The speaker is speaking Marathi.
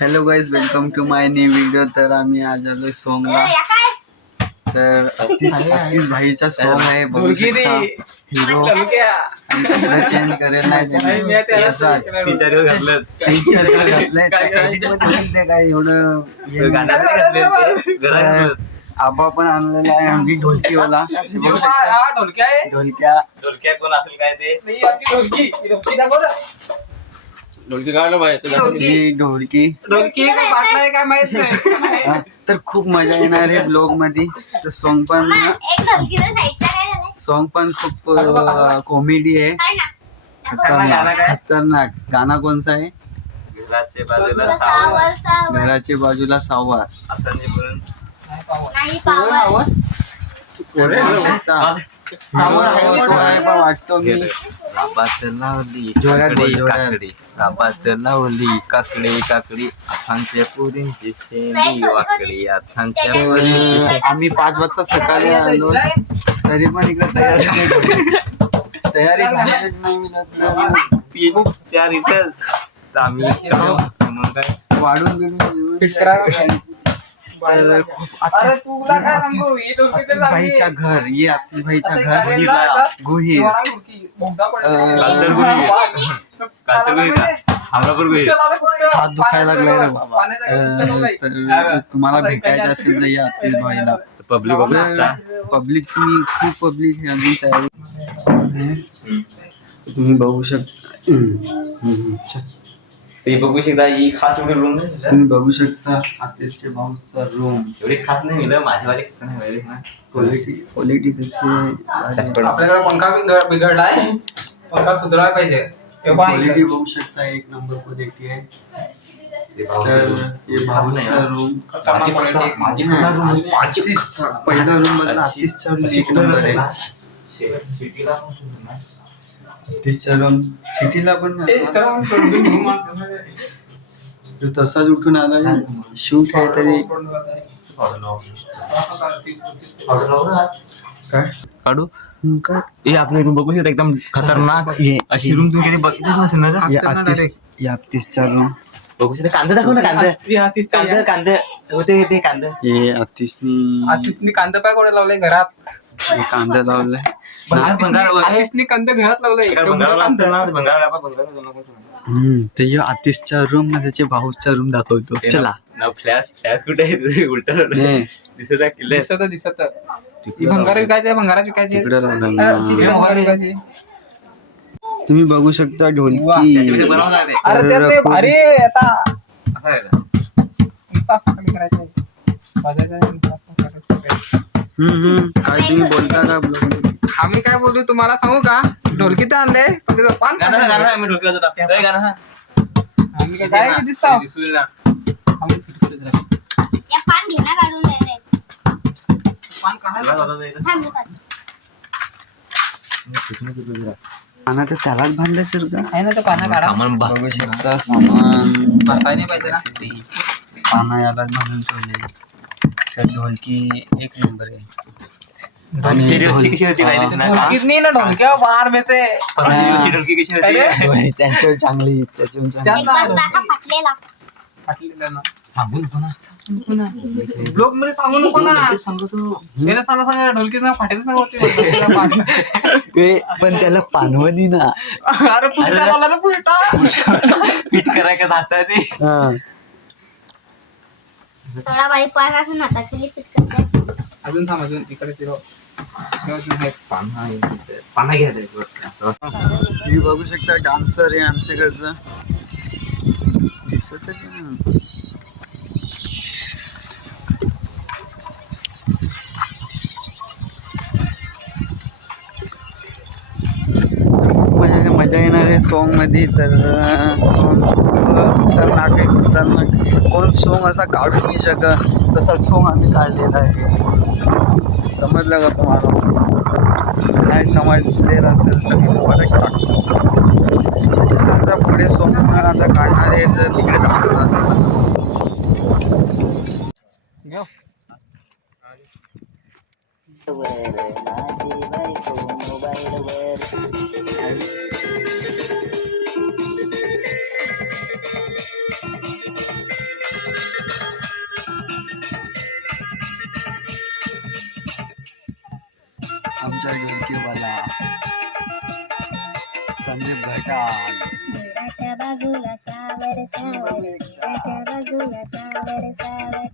Hello guys, welcome to my new video. तर आम्ही आज आलोय सॉंगला. तर आतिश भाईचा सॉंग आहे, बघू शकता. हिरो चेंज करेल नाही त्याने, असाच टीचर घातलंय. काय एवढं आबा पण आणलेला आहे आम्ही ढोलकीवाला. बघू शकता ढोलक्या कोण असेल काय ते ढोलकी काढलं ही ढोलकी पाटलाय काय माहित नाही. तर खूप मजा येणार आहे ब्लॉग मध्ये. तर सॉन्ग पण खूप कॉमेडी आहे. खतरनाक गाणं कोणचं आहे? घराच्या बाजूला सावर. वाटतो मी लावली काकडी राबात लावली काकडी काकडी आथांच्या पुरींची शेंडी वाकडी आथांच्या पुरींची. आम्ही 5 वाजता सकाळी आलो तरी पण इकडे तयारी झालीच नाही मिळत. 3-4 इथं आम्ही मग काय वाढून बिडून भाईच्या घर ये. आतिश भाईच्या घर गुहीर हात दुखायला लागलाय रे बाबा. तर तुम्हाला भेटायचं असेल तर या आतिश भाईला. पब्लिक तुम्ही खूप पब्लिक आहे. अजून तयारी तुम्ही बघू शकता. ते बघू शकता ही खास एवढी रूम तुम्ही बघू शकता आतिशच्या भाऊचा रूम. एवढी खास नाही मिळलं माझ्यावाले ना. क्वालिटी कशी आहे? आपल्याकडे पंखा बिघडलाय, पंखा सुधारायला पाहिजे. क्वालिटी बघू शकता, एक नंबर क्वालिटी आहे. तर भाऊचा रूम पहिला रूम बदला. आतिशचा रूम एक नंबर आहे. आतिशचा रूम सिटीला पण तसाच उठून आला. शूट आहे तरी काय काढू काय हे आपली रूम बघू शकता, एकदम खतरनाक अशी रूम तुम्ही कधी बघितलीच नसेल ना. आतिशचा रूम बघू शकता. कांदा दाखव ना, कांदा कांदा होते ते कांदा. हे आतिशनी कांदा पाय कोणा लावलाय घरात? कांदा लावलाय. कांदा घरात लावलाय. ते आतिशचा रूम ना त्याच्या भाऊचा रूम दाखवतो. चला फ्लॅश कुठे आहे? उलट दिसत भंगार विकायचे, भंगारात विकायचे. तुम्ही बघू शकता ढोलकी. अरे आता काय तुम्ही बोलता का? आम्ही काय बोलू तुम्हाला सांगू का? ढोलकी तर आणले पण त्याचं पान आम्ही काय दिसतो पाना तर त्यालाच बांधलं सर का आहे ना. ते पाना काढा, बघू शकता. सामान बसायला पाहिजे ना. पाना यालाच बांधून ठेवले. तर ढोलकी एक नंबर आहे. त्यांच्यावर चांगली सांगू नको ना. ब्लॉग मध्ये सांगू नको ना. सांगा ढोलकी फाटेल सांगू. पण त्याला पानवणी ना. अरे फिट करायचं जाता ते. थोडा बारीक पान असून हाताची फिट करते. अजून थांब, अजून इकडे पाना घ्यायचं. तुम्ही बघू शकता डान्सर आहे आमच्याकडचं. दिसत मजा येणार आहे सॉन्ग मध्ये. तर सॉन्ग खतरनाक आहे, खतरनाक. कोण सॉन्ग असा काढू नाही शकत तसा सॉन्ग आम्ही काढलेला आहे. समजलं का तुम्हाला? नाही समजलेलं असेल तर मी परत टाकतो. त्याच्यानंतर पुढे सॉन्ग आता काढणार आहे तर तिकडे दाखवणार. आमच्या ढोलकीवाला संदीप घटाल. घराच्या बाजूला सावर सावर, घराच्या बाजूला सावर सावर,